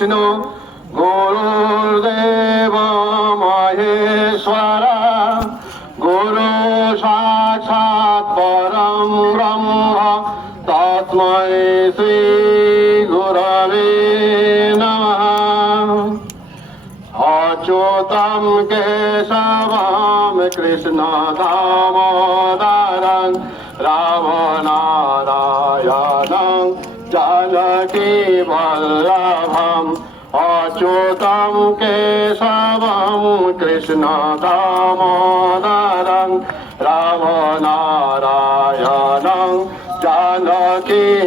विष्णु गुरुर्देव महेश्वर गुरु साक्षात् परं ब्रह्म तस्मै श्रीगुरवे नमः अच्युतं केशवं कृष्णदामोदरं कृष्णदामोदरं रामनारायणं जानकीवल्लभम्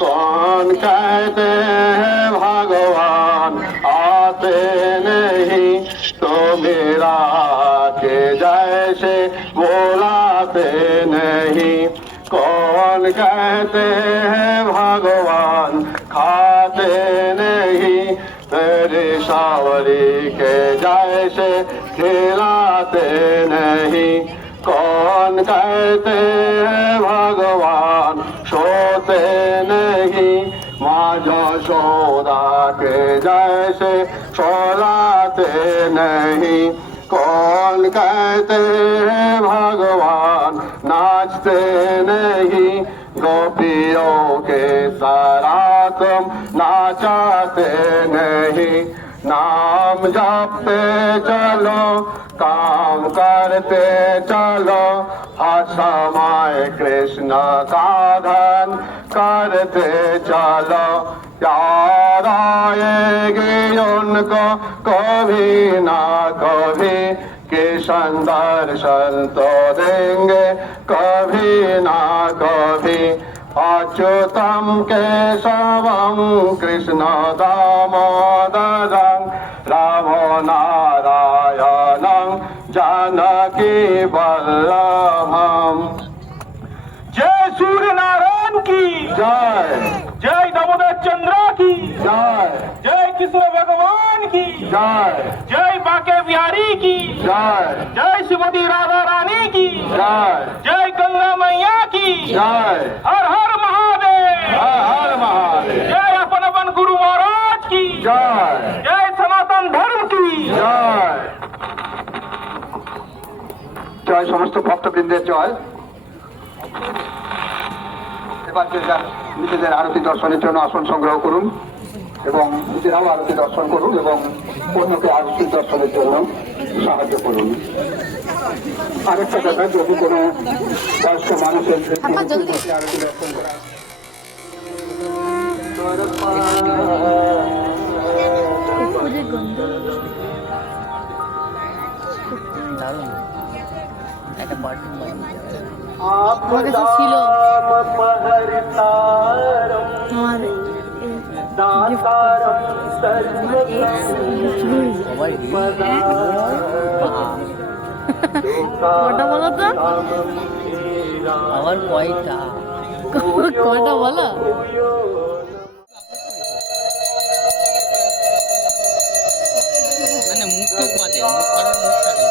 कौन कहते हैं भगवान आते नहीं तो मेरा के जैसे बोलाते नहीं कौन कहते हैं भगवान खाते नहीं मेरे सावरी के जैसे खिलाते नहीं कौन कहते हैं भगवान सोते नहीं माँ यशोदा के जैसे सोलाते नहीं कौन कहते हैं भगवान नाचते नहीं गोपियों के सारा तुम नाचाते नहीं, नाम जपते चलो, काम करते चलो असमय कृष्ण का धन करते चलो। याद आएगी उनको, कभी ना कभी किशन दर्शन तो देंगे, कभी ना कभी अच्युतम केशवम कृष्ण दामोदरं रामो नारायणं जानकी वल्लभम्। जय सूर्य नारायण की। जय। जय दामोदर चंद्र की। जय। जय कृष्ण भगवान की। जय। जय बाके बिहारी की। जय। जय श्रीमती राधा रानी की। जय। जय गंगा मैया की। जय। हर हर জয় আপন আপন গুরু মহারাজ কি? জয়। জয় সনাতন ধর্ম কি? জয়। জয় সমস্ত ভক্তবৃন্দের জয়। এবার যে নিজেদের আরতি দর্শনের জন্য আসন সংগ্রহ করুন এবং নিজেরাও আরতি দর্শন করুন এবং অন্যকে আরতি দর্শনের জন্য সাহায্য করুন। আরেকটা কথা যদি কোনো বয়স্ক মানুষের আরতি দর্শন করা আমার কাছে ছিল আমার কটা বলো তো আবার কয়টা কটা বলো? কারোর মুখ থাকে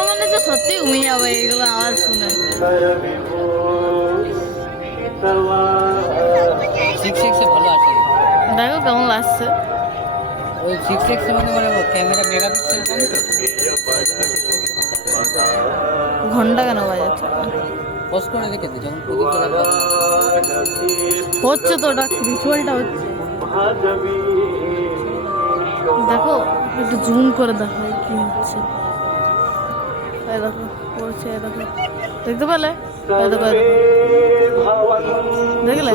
আমার হচ্ছে সত্যি ঘুমিয়ে যাবে এগুলো আওয়াজ শুনে। সিক্স এক্সে ভালো দেখো কেমন লাগছে ওই সিক্স এক্সের মধ্যে মানে ক্যামেরা মেগাপিক্সেল কম ঘণ্টা কেন বাজাচ্ছে? পজ করে রেখেছে যখন প্রদীপ জ্বালাবে হচ্ছে তো ওটা রিচুয়ালটা হচ্ছে। দেখো একটু জুম করে দেখো কি হচ্ছে। দেখো পড়ছে দেখো। দেখতে পেলে? দেখো দেখলে?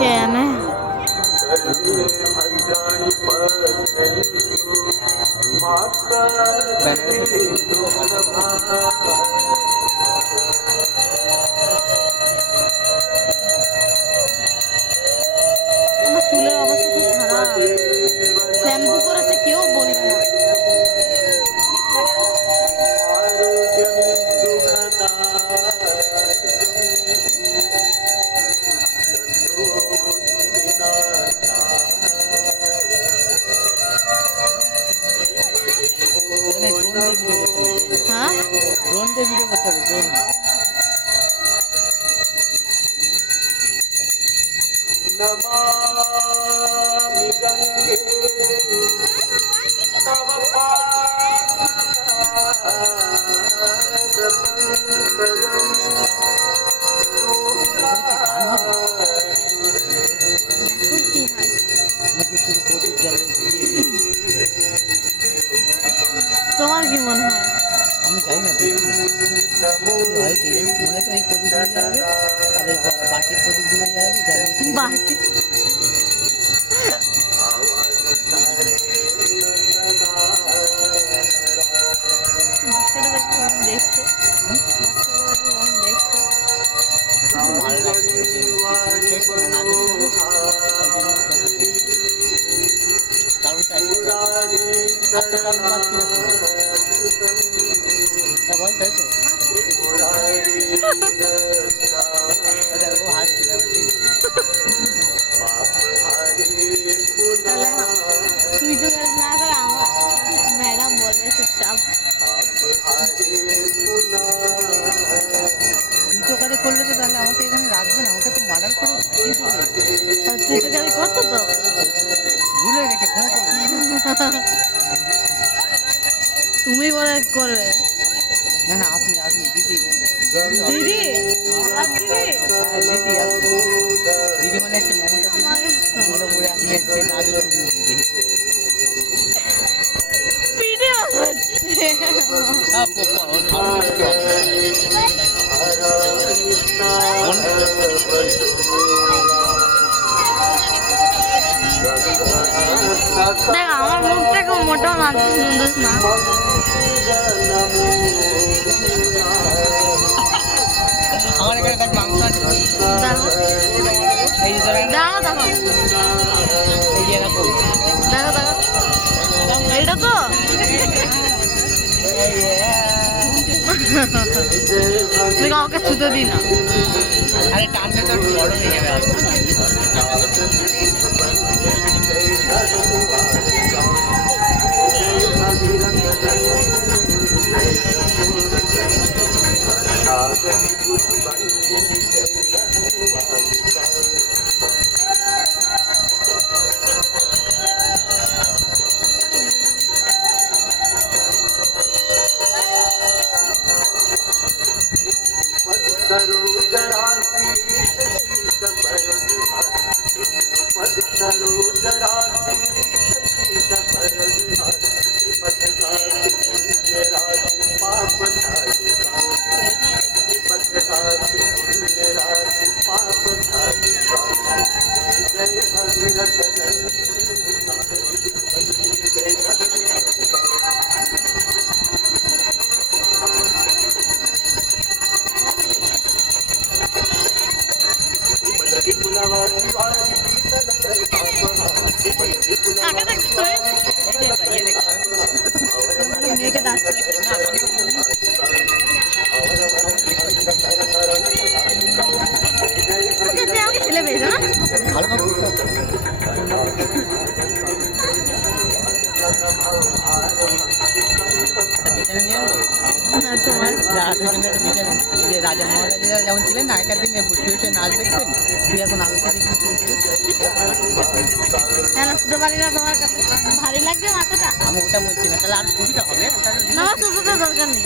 কেন? আমার 呼んでみるがためどうな তুই কাউকে ছুতো দিই না। আরে টানলে তোর বড় হয়ে যাবে। একটা বিছানা যে রাজা মহারাজা যেমন ছিলেন না আগেকার দিনে শুয়ে শুয়ে নাচ দেখতেন তুই এখন মাথাটা আমি ওটা বলছি না তাহলে আর সুবিধা হবে না শুধুটা দরকার নেই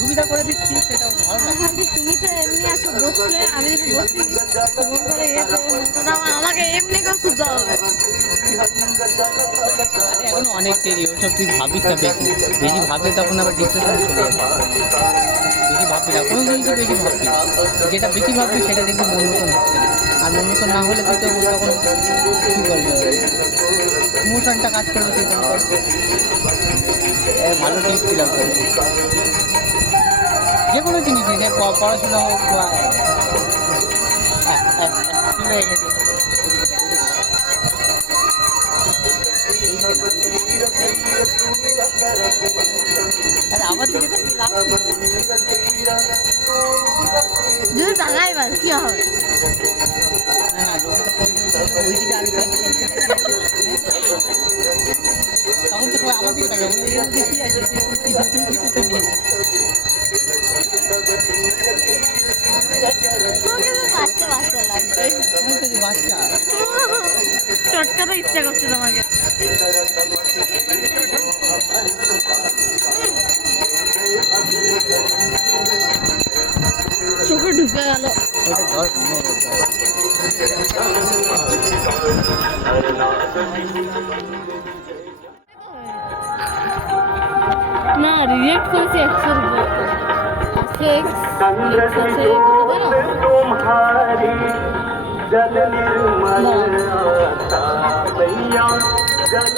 সুবিধা করে দিচ্ছি সেটা ভালো লাগে তুমি তো এমনি আছো বসলে আমি বসি আমাকে এমনি করে শুতে হবে আরে এখন অনেক দেরি ওসব তুই ভাবিস না বেশি। বেশি ভাবলে তখন আবার ডিপ্রেশনে চলে যাবে বেশি ভাববি না। কোনো জিনিসই বেশি ভাববি। যেটা বেশি ভাববি সেটা দেখবি মন মতন হচ্ছে আর মন মতন না হলে তুই তো তখন কী বলবি? ইমোশনটা কাজ করবে সেই ভালো টিপস দিলাম তোকে। যে কোনো প- পড়াশোনা হোক বা হ্যাঁ, হ্যাঁ, আমার দিকে যদি তাকাই তখন তো আমার দিকে তাকাবে। ना रिजेक्ट कौन से अक्षर तुम्हारी जल निर्मल आता जल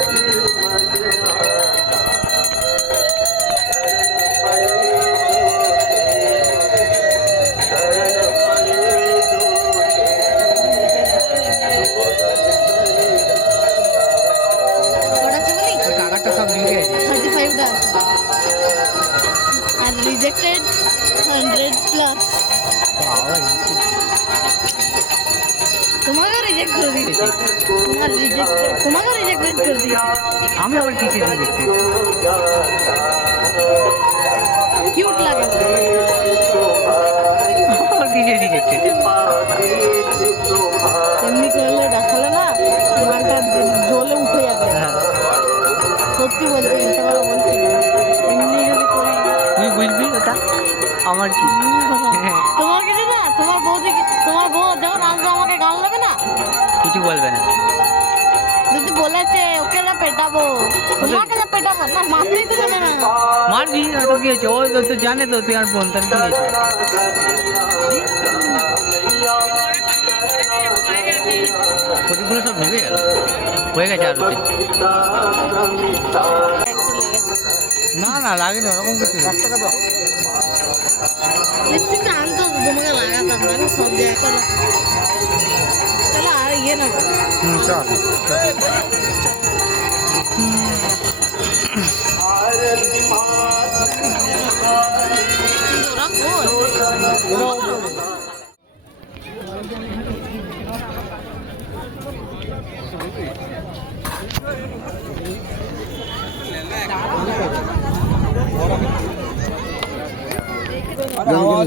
আবার কিসে কিউট লাগে বলে। আবার এমনি করলে দেখালে না মালটা জলে উঠে যাবে। হ্যাঁ। সত্যি বলছি মিথ্যা কথা বলছি এমনি যদি করি তুই বুঝবি ওটা? আমার কি? তোমার কিছু না তোমার বৌদি তোমার বউ যখন আসবে আমাকে গাল দেবে না? কিছু বলবে না। পেটাবো তোমাকে যা পেটাবো না মারতেই তো জানে না মারবি আর তো কি হয়েছে ও তো- জানে তো তুই আর বোন তার কি হয়েছে প্রদীপগুলো সব ঢুকে গেল হয়ে গেছে আরতি না না লাগে না ওরকম কিছু না। লিপস্টিকটা আনতে তোমাকে লাগাতাম দেখো সব জায়গায় চলো আর ইয়ে না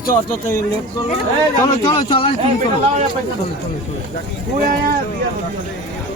চল কই চলো চলো চলো।